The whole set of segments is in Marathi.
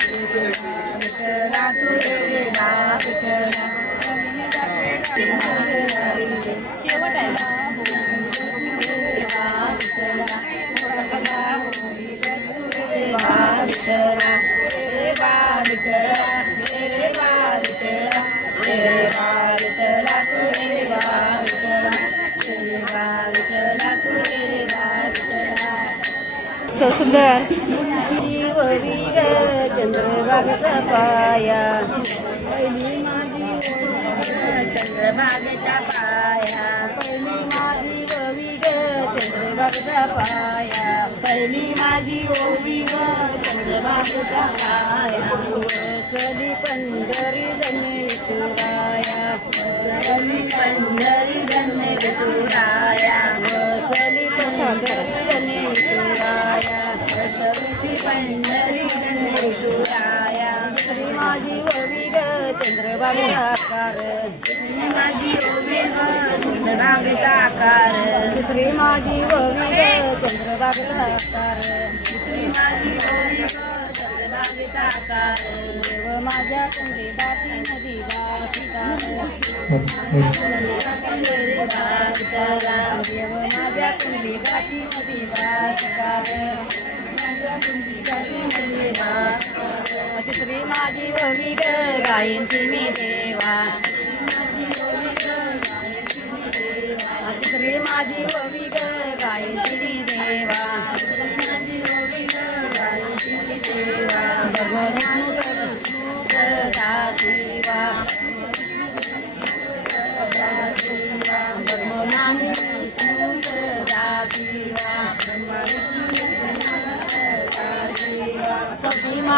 विठ्ठला विठ्ठला तू विठ्ठला शेवट आहे रे विठ्ठला रे विठ्ठला विठ्ठला विठ्ठला विठ्ठला विठ्ठला विठ्ठला विठ्ठला सुंदर. चंद्रभागेचा पाया पहिली माझी चंद्रभागेचा पाया. पहिली माझी ओवी ग चंद्रभागेचा पाया पहिली माझी ओवी ग चंद्रभागचा पाया. वसली पंढरी चंद्रभागेचा आकार. श्री माझी ओवी ग चंद्रभागेचा आकार. श्री माझी ओवी ग चंद्रभागेचा आकार. देव माझ्या बाती नदी देव माझ्या बाती नदी श्री माझी ओवी ग गायन मी देवा.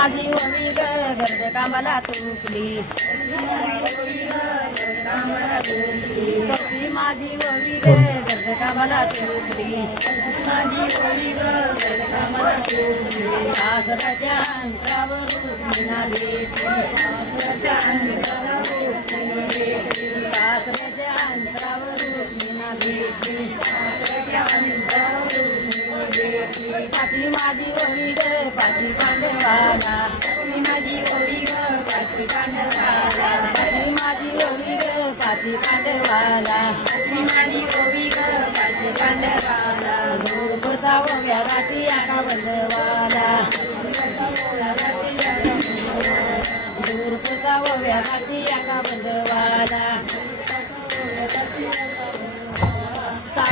माझी ओवी ग गर्द कामाला तुकली. सखी माझी ओवी ग गर्द कामाला तुकली. माझी ओवी ग गर्द कामाला तुकली. सासराच्या अंतरावर मिळाली सासराच्या अंतरावर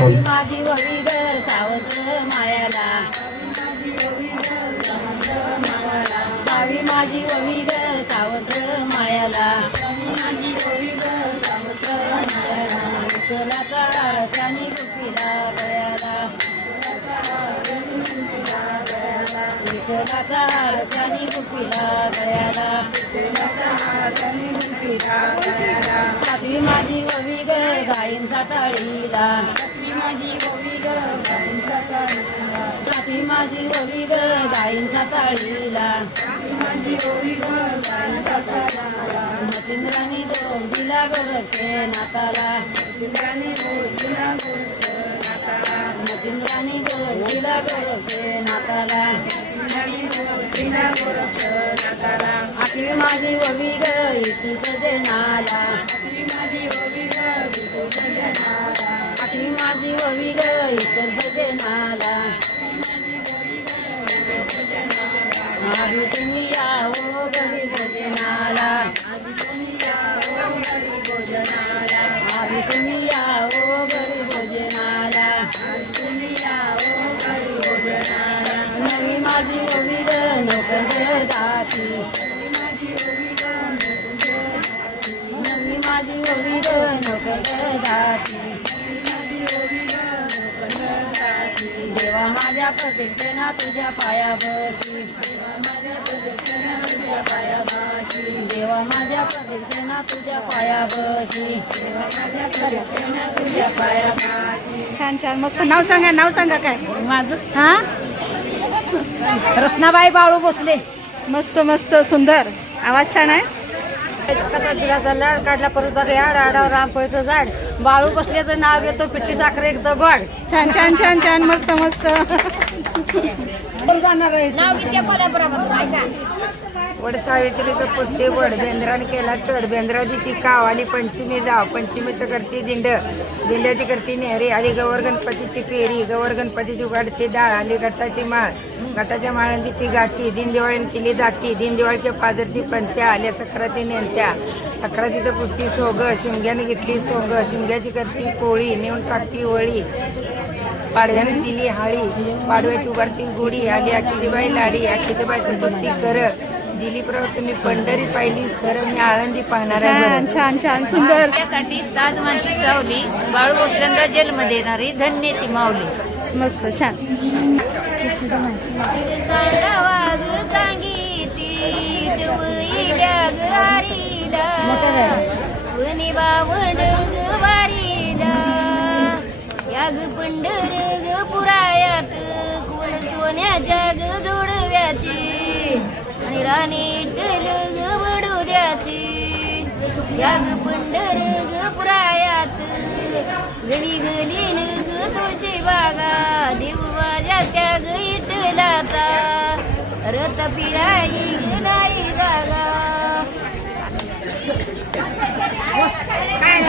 सावध गायन साताळीला साथी माझी ओवी ग गायन साताळीला मचिंद्रानी दोन दिला गोरक्षे नाताला. मचिंद्रानी दोन दिला गोरक्षे नाताला. आठी माझी ओवी ग सजनाला आठी माझी छान छान. मस्त नाव सांगा नाव सांगा काय? माझं? हा? रत्नाबाई बाळू भोसले. मस्त मस्त सुंदर. आवाज छान आहे? कसा दिलाचा लाड काढला परत याड आडावर रामफळचं झाड बाळू बसल्याचं नाव घेतो पिट्टी साखर एकदम गोड. छान छान छान छान मस्त मस्त. नाव किती वड सावित्रीचं पुस्ते वड बेंद्राने केला चढ बेंद्राची कावाली पंचमी जाव. पंचमीचं करते दिंड. दिंड्याची करते नेहरी आली गवर गणपतीची पेरी. गवर गणपतीची उघडते डाळ आली गटाची माळ. गटाच्या माळांची ती गाठी. दिन दिवाळीने केली दाटी दिन दिवाळीच्या पाजरती पंत्या आल्या सक्राती नेंत्या. सक्रातीचं पुस्ती सोग. शिमग्याने घेतली सोग. शिमग्याची करती पोळी नेऊन टाकती वळी. पाडव्याने दिली हाळी. पाडव्याची उभारती गोडी आली अखिलीबाई लाडी अखिलीबाईची पुस्ती कर. दिली प्रवृत्ती मी पंढरी पाहिली खरं मी आळंदी पाहणार आहे छान. छान छान सुंदर. सावली बाळू भोसल्यांना जन्म देणारी धन्य ती माऊली. मस्त छान. वाघ सांगीती याग पंढर ग पुरायात कोण सोन्याच्या ग जोडव्याची. आणि राणी टल ग बडोद्याची याग पंढर ग पुरायात गली गली ग तुळशी बागा देव माझ्या त्या ग इटलाचा रथ पिराई ग नाही बागा. काय